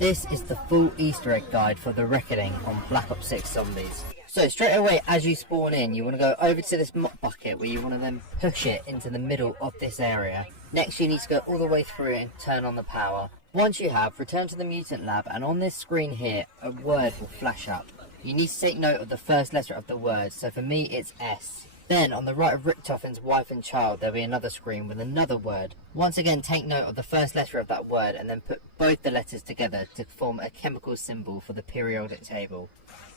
This is the full Easter egg guide for the Reckoning on Black Ops 6 zombies. So straight away as you spawn in, you want to go over to this mop bucket where you want to then push it into the middle of this area. Next you need to go all the way through it and turn on the power. Once you have, return to the mutant lab, and on this screen here a word will flash up. You need to take note of the first letter of the word, so for me it's S. Then on the right of Richtofen's wife and child there'll be another screen with another word. Once again take note of the first letter of that word and then put both the letters together to form a chemical symbol for the periodic table.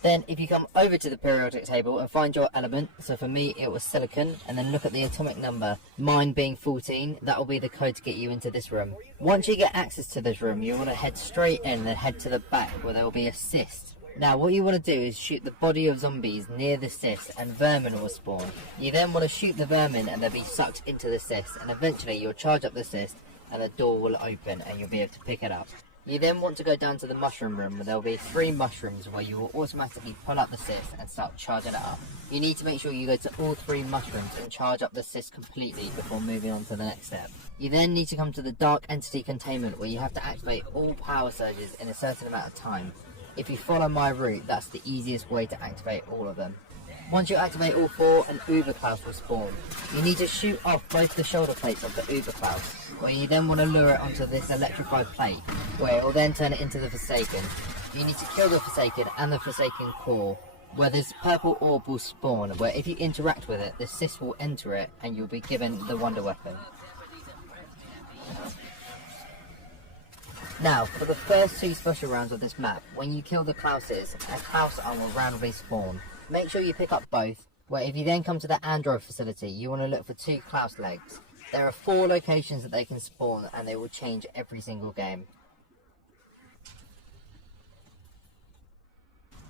Then if you come over to the periodic table and find your element, so for me it was silicon, and then look at the atomic number, mine being 14, that will be the code to get you into this room. Once you get access to this room you want to head straight in and then head to the back where there will be a cyst. Now what you want to do is shoot the body of zombies near the cyst and vermin will spawn. You then want to shoot the vermin and they'll be sucked into the cyst, and eventually you'll charge up the cyst and the door will open and you'll be able to pick it up. You then want to go down to the mushroom room where there will be 3 mushrooms where you will automatically pull up the cyst and start charging it up. You need to make sure you go to all 3 mushrooms and charge up the cyst completely before moving on to the next step. You then need to come to the dark entity containment where you have to activate all power surges in a certain amount of time. If you follow my route, that's the easiest way to activate all of them. Once you activate all 4, an Uberklaus will spawn. You need to shoot off both the shoulder plates of the Uberklaus, where you then want to lure it onto this electrified plate, where it will then turn it into the Forsaken. You need to kill the Forsaken and the Forsaken core, where this purple orb will spawn, where if you interact with it, the cyst will enter it and you'll be given the wonder weapon. Now, for the first 2 special rounds of this map, when you kill the Klauses, a Klaus arm will randomly spawn. Make sure you pick up both, where if you then come to the Android facility, you want to look for 2 Klaus legs. There are 4 locations that they can spawn and they will change every single game.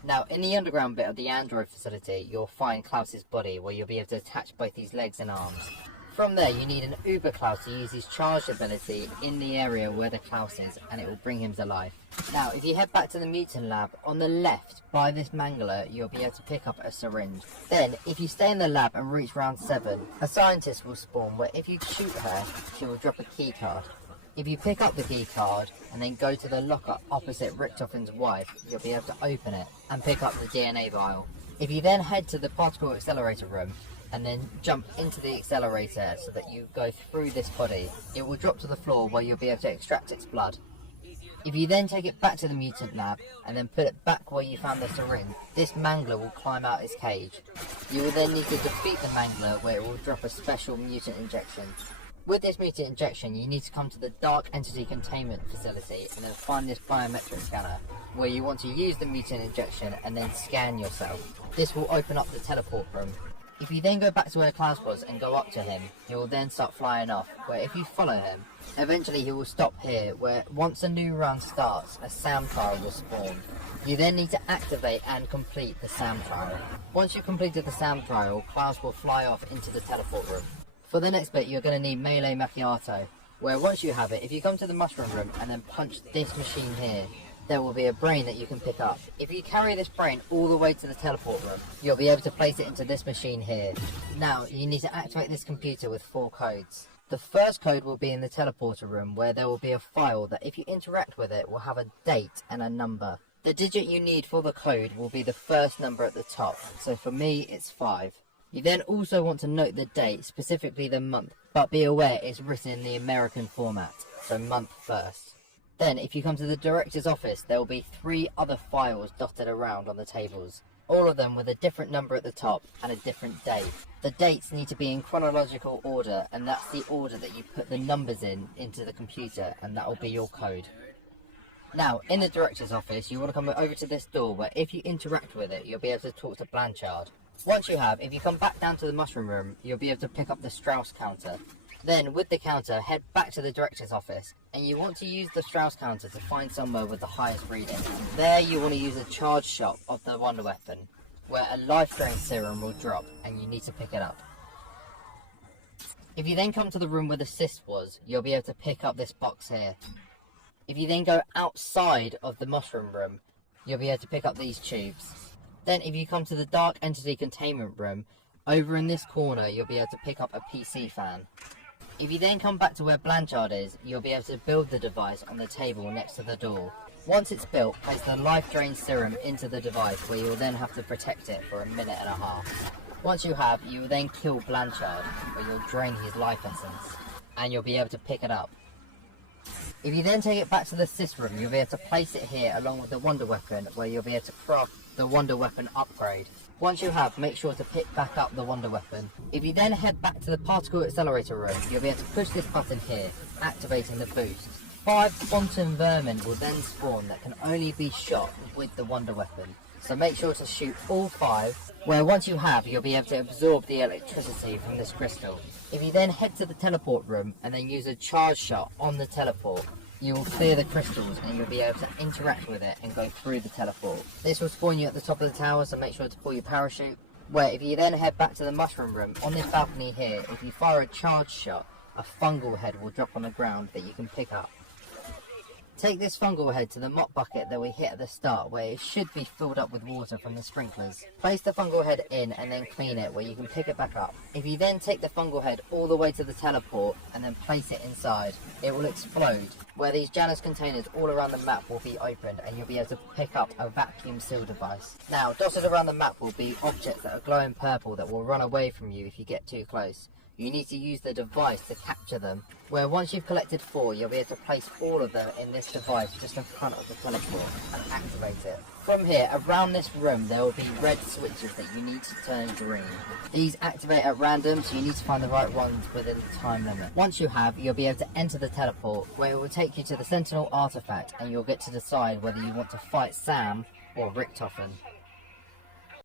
Now, in the underground bit of the Android facility, you'll find Klaus's body, where you'll be able to attach both his legs and arms. From there, you need an Uberklaus to use his charged ability in the area where the Klaus is, and it will bring him to life. Now, if you head back to the mutant lab, on the left, by this mangler, you'll be able to pick up a syringe. Then, if you stay in the lab and reach round 7, a scientist will spawn, where if you shoot her, she will drop a key card. If you pick up the key card, and then go to the locker opposite Richtofen's wife, you'll be able to open it, and pick up the DNA vial. If you then head to the particle accelerator room, and then jump into the accelerator so that you go through this body, it will drop to the floor where you'll be able to extract its blood. If you then take it back to the mutant lab and then put it back where you found the syringe, this mangler will climb out its cage. You will then need to defeat the mangler where it will drop a special mutant injection. With this mutant injection you need to come to the dark entity containment facility and then find this biometric scanner where you want to use the mutant injection and then scan yourself. This will open up the teleport room. If you then go back to where Klaus was and go up to him, he will then start flying off, where if you follow him, eventually he will stop here, where once a new run starts, a SAM trial will spawn. You then need to activate and complete the SAM trial. Once you've completed the SAM trial, Klaus will fly off into the teleport room. For the next bit, you're going to need Melee Macchiato, where once you have it, if you come to the mushroom room and then punch this machine here, there will be a brain that you can pick up. If you carry this brain all the way to the teleport room, you'll be able to place it into this machine here. Now, you need to activate this computer with 4 codes. The first code will be in the teleporter room, where there will be a file that if you interact with it will have a date and a number. The digit you need for the code will be the first number at the top, so for me it's 5. You then also want to note the date, specifically the month, but be aware it's written in the American format, so month first. Then, if you come to the director's office, there will be 3 other files dotted around on the tables, all of them with a different number at the top and a different date. The dates need to be in chronological order, and that's the order that you put the numbers into the computer, and that will be your code. Now, in the director's office, you want to come over to this door, where if you interact with it, you'll be able to talk to Blanchard. Once you have, if you come back down to the mushroom room, you'll be able to pick up the Strauss counter. Then, with the counter, head back to the director's office, and you want to use the Strauss counter to find somewhere with the highest reading. There you want to use a charge shot of the wonder weapon, where a life drain serum will drop, and you need to pick it up. If you then come to the room where the cyst was, you'll be able to pick up this box here. If you then go outside of the mushroom room, you'll be able to pick up these tubes. Then if you come to the dark entity containment room, over in this corner you'll be able to pick up a PC fan. If you then come back to where Blanchard is, you'll be able to build the device on the table next to the door. Once it's built, place the life drain serum into the device, where you will then have to protect it for 1.5 minutes. Once you have, you will then kill Blanchard, where you'll drain his life essence, and you'll be able to pick it up. If you then take it back to the sys room, you'll be able to place it here along with the wonder weapon, where you'll be able to craft the wonder weapon upgrade. Once you have, make sure to pick back up the wonder weapon. If you then head back to the particle accelerator room, you'll be able to push this button here, activating the boost. 5 quantum vermin will then spawn that can only be shot with the wonder weapon. So make sure to shoot all 5, where once you have, you'll be able to absorb the electricity from this crystal. If you then head to the teleport room and then use a charge shot on the teleport, you will clear the crystals and you'll be able to interact with it and go through the teleport. This will spawn you at the top of the tower, so make sure to pull your parachute. Where if you then head back to the mushroom room, on this balcony here, if you fire a charge shot, a fungal head will drop on the ground that you can pick up. Take this fungal head to the mop bucket that we hit at the start, where it should be filled up with water from the sprinklers. Place the fungal head in and then clean it, where you can pick it back up. If you then take the fungal head all the way to the teleport and then place it inside, it will explode, where these Janus containers all around the map will be opened and you'll be able to pick up a vacuum seal device. Now, dotted around the map will be objects that are glowing purple that will run away from you if you get too close. You need to use the device to capture them, where once you've collected 4, you'll be able to place all of them in this device just in front of the teleport and activate it. From here, around this room, there will be red switches that you need to turn green. These activate at random, so you need to find the right ones within the time limit. Once you have, you'll be able to enter the teleport, where it will take you to the Sentinel artifact, and you'll get to decide whether you want to fight Sam or Richtofen.